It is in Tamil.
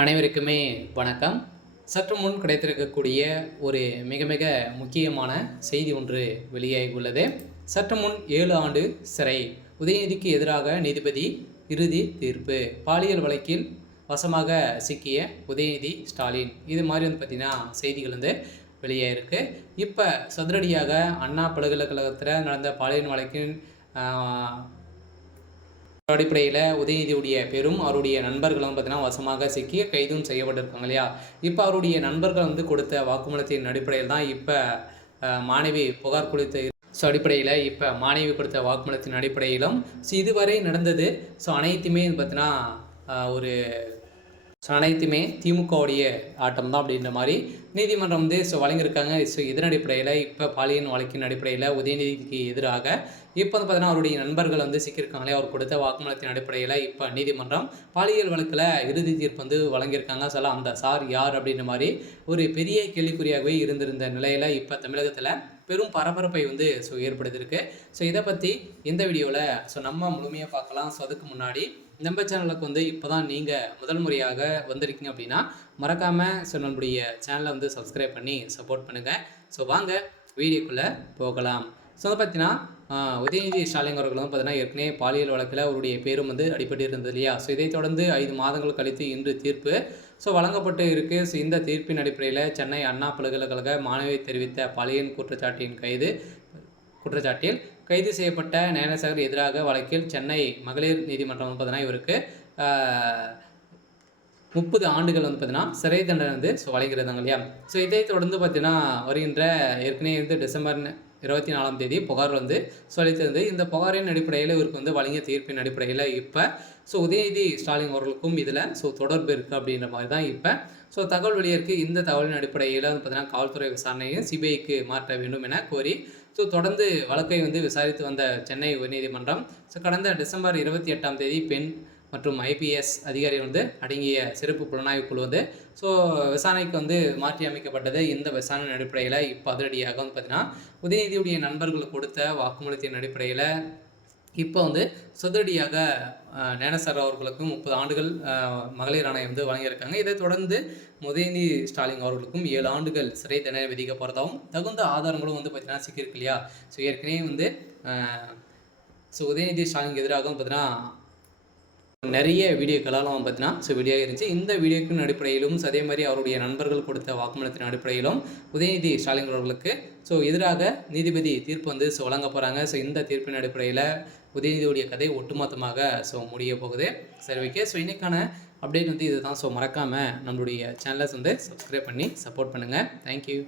அனைவருக்குமே வணக்கம். சற்று முன் கிடைத்திருக்கக்கூடிய ஒரு மிக மிக முக்கியமான செய்தி ஒன்று வெளியாகி உள்ளது. சற்று முன் 7 ஆண்டு சிறை, உதயநிதிக்கு எதிராக நீதிபதி இறுதி தீர்ப்பு. பாலியல் வழக்கில் வசமாக சிக்கிய உதயநிதி ஸ்டாலின், இது மாதிரி பார்த்திங்கன்னா செய்திகள் வெளியாகிருக்கு. இப்போ சதுரடியாக அண்ணா பல்கலைக்கழகத்தில் நடந்த பாலியல் வழக்கின் அடிப்படையில் உதயநிதியுடைய பெரும் அவருடைய நண்பர்களும் பார்த்தீங்கன்னா வசமாக சிக்கி கைதும் செய்யப்பட்டிருக்காங்க இல்லையா. இப்போ அவருடைய நண்பர்கள் கொடுத்த வாக்குமூலத்தின் அடிப்படையில் தான் இப்போ மாணவி புகார் கொடுத்த அடிப்படையில் இப்போ மாணவி கொடுத்த வாக்குமூலத்தின் அடிப்படையிலும் இதுவரை நடந்தது அனைத்துமே பார்த்தீங்கன்னா ஒரு அனைத்துமே திமுகவுடைய ஆட்டம் தான் அப்படின்ற மாதிரி நீதிமன்றம் வழங்கியிருக்காங்க. இதன் அடிப்படையில் இப்போ பாலியல் வழக்கின் அடிப்படையில் உதயநிதிக்கு எதிராக இப்போ பார்த்தீங்கன்னா அவருடைய நண்பர்கள் சிக்கியிருக்காங்களே, அவர் கொடுத்த வாக்குமூலத்தின் அடிப்படையில் இப்போ நீதிமன்றம் பாலியல் வழக்கில் இறுதி தீர்ப்பு வழங்கியிருக்காங்க. அந்த சார் யார் அப்படின்ற மாதிரி ஒரு பெரிய கேள்விக்குறியாகவே இருந்திருந்த நிலையில் இப்போ தமிழகத்தில் பெரும் பரபரப்பை ஏற்படுத்தியிருக்கு. இதை பற்றி இந்த வீடியோவில் நம்ம முழுமையாக பார்க்கலாம். அதுக்கு முன்னாடி நம்ம சேனலுக்கு இப்போ தான் நீங்கள் முதல் முறையாக வந்திருக்கீங்க அப்படின்னா மறக்காமல் நம்மளுடைய சேனலை சப்ஸ்கிரைப் பண்ணி சப்போர்ட் பண்ணுங்கள். வாங்க வீடியோக்குள்ளே போகலாம். பார்த்தீங்கன்னா உதயநிதி ஸ்டாலின் அவர்களும் பார்த்தீங்கன்னா ஏற்கனவே பாலியல் வழக்கில் அவருடைய பேரும் அடிபட்டு இருந்தது இல்லையா. இதை தொடர்ந்து 5 மாதங்கள் கழித்து இன்று தீர்ப்பு வழங்கப்பட்டு இருக்குது. இந்த தீர்ப்பின் அடிப்படையில் சென்னை அண்ணா பல்கலைக்கழக மாணவி தெரிவித்த பாலியல் குற்றச்சாட்டில் கைது செய்யப்பட்ட ஞானசாகர் எதிராக வழக்கில் சென்னை மகளிர் நீதிமன்றம் பார்த்தீங்கன்னா இவருக்கு 30 ஆண்டுகள் பார்த்தீங்கன்னா சிறை தண்டனை வழங்கிறதாங்க இல்லையா. இதை தொடர்ந்து பார்த்தீங்கன்னா வருகின்ற ஏற்கனவே டிசம்பர் 24ஆம் தேதி புகார் சொல்லித்தது. இந்த புகாரின் அடிப்படையில் இவருக்கு வழங்கிய தீர்ப்பின் அடிப்படையில் இப்போ உதயநிதி ஸ்டாலின் அவர்களுக்கும் இதில் தொடர்பு இருக்குது அப்படின்ற மாதிரி தான் இப்போ தகவல் வெளியிருக்கு. இந்த தகவலின் அடிப்படையில் பார்த்தீங்கன்னா காவல்துறை விசாரணையை சிபிஐக்கு மாற்ற வேண்டும் என கோரி தொடர்ந்து வழக்கை விசாரித்து வந்த சென்னை உயர்நீதிமன்றம் கடந்த டிசம்பர் 28ஆம் தேதி பெண் மற்றும் ஐபிஎஸ் அதிகாரி அடங்கிய சிறப்பு புலனாய்வு குழு விசாரணைக்கு மாற்றி அமைக்கப்பட்டது. இந்த விசாரணை அடிப்படையில் இப்போ அதிரடியாக பார்த்தீங்கன்னா உதயநிதியுடைய நண்பர்கள் கொடுத்த வாக்குமூலத்தின் அடிப்படையில் இப்போ சதுரடியாக ஞானசார் அவர்களுக்கும் 30 ஆண்டுகள் மகளிர் ஆணையம் வழங்கியிருக்காங்க. இதை தொடர்ந்து உதயநிதி ஸ்டாலின் அவர்களுக்கும் 7 ஆண்டுகள் சிறை தண்டனை விதிக்க போகிறதாகவும் தகுந்த ஆதாரங்களும் பார்த்தீங்கன்னா சிக்கியிருக்கு இல்லையா. ஏற்கனவே உதயநிதி ஸ்டாலினுக்கு எதிராகவும் பார்த்தீங்கன்னா நிறைய வீடியோக்களாலும் பார்த்தீங்கன்னா வீடியோவாக இருந்துச்சு. இந்த வீடியோக்கின் அடிப்படையிலும் அதே மாதிரி அவருடைய நண்பர்கள் கொடுத்த வாக்குமூலத்தின் அடிப்படையிலும் உதயநிதி ஸ்டாலின் அவர்களுக்கு எதிராக நீதிபதி தீர்ப்பு வழங்க போகிறாங்க. இந்த தீர்ப்பின் அடிப்படையில் உதயநிதியுடைய கதை ஒட்டுமொத்தமாக முடிய போகுது. சரி, ஓகே. இன்றைக்கான அப்டேட் இதுதான். மறக்காமல் நம்மளுடைய சேனலை சப்ஸ்கிரைப் பண்ணி சப்போர்ட் பண்ணுங்கள். தேங்க்யூ.